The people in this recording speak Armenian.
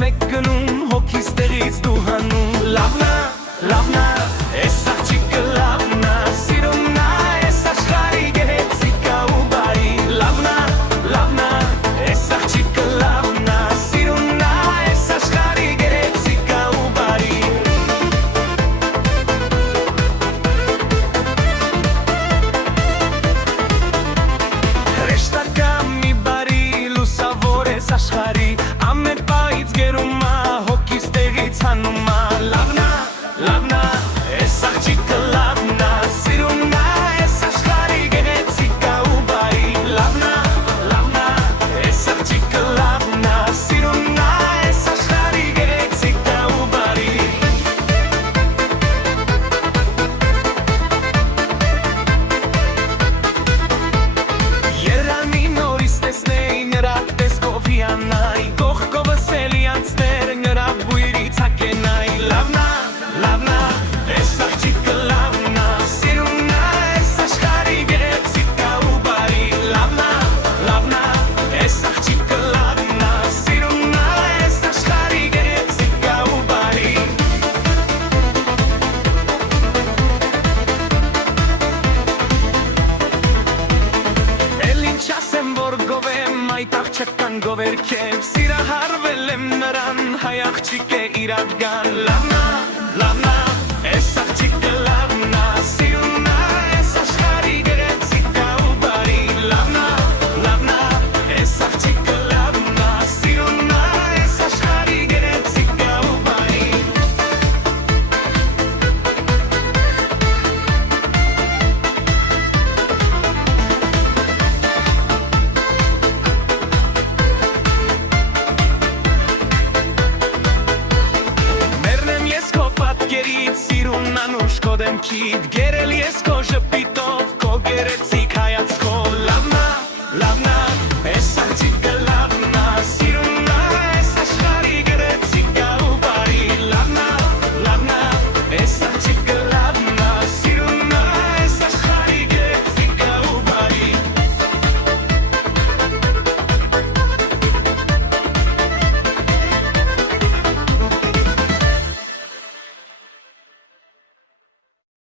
մեկ գնում հոգիս տեղից դու հանում Լավնա, ես աղջիկը լավնա Սիրուննա, ես աշխարհի գեղեցիկա ու բարի Լավնա, ես աղջիկը լավնա Սիրուննա, ես աշխարհի գեղեցիկա ու բարի Հրեշտակա մի բարի լուսավոր ես աշխարհի Ամեն պահից գերումա հոգիս տեղից հանումա Լավնա, ես աղջիկը լավնա Սիրուննա, ես աշխարհի գեղեցիկա ու բարի Լավնա, ես աղջիկը լավնա Սիրուննա, ես աշխարհի գեղեցիկա ու բարի Երանի նորից տեսնեի նրա տեսքով հիանայի Կողքովս էլի անցներ նրա բույրից հագենայի Լավնա, ես աղջիկը լավնա Սիրուննա, ես աշխարհի գեղեցիկա ու բարի Լավնա, ես աղջիկը լավնա Սիրուննա, ես աշխարհի գեղեցիկա ու բարի Էլ ինչ ասեմ որ գովեմ այդ աղջկան գովերքեմ Սիրահարվել եմ նրան հայ աղջիկ է իրական Լավնա, ես աղջիկ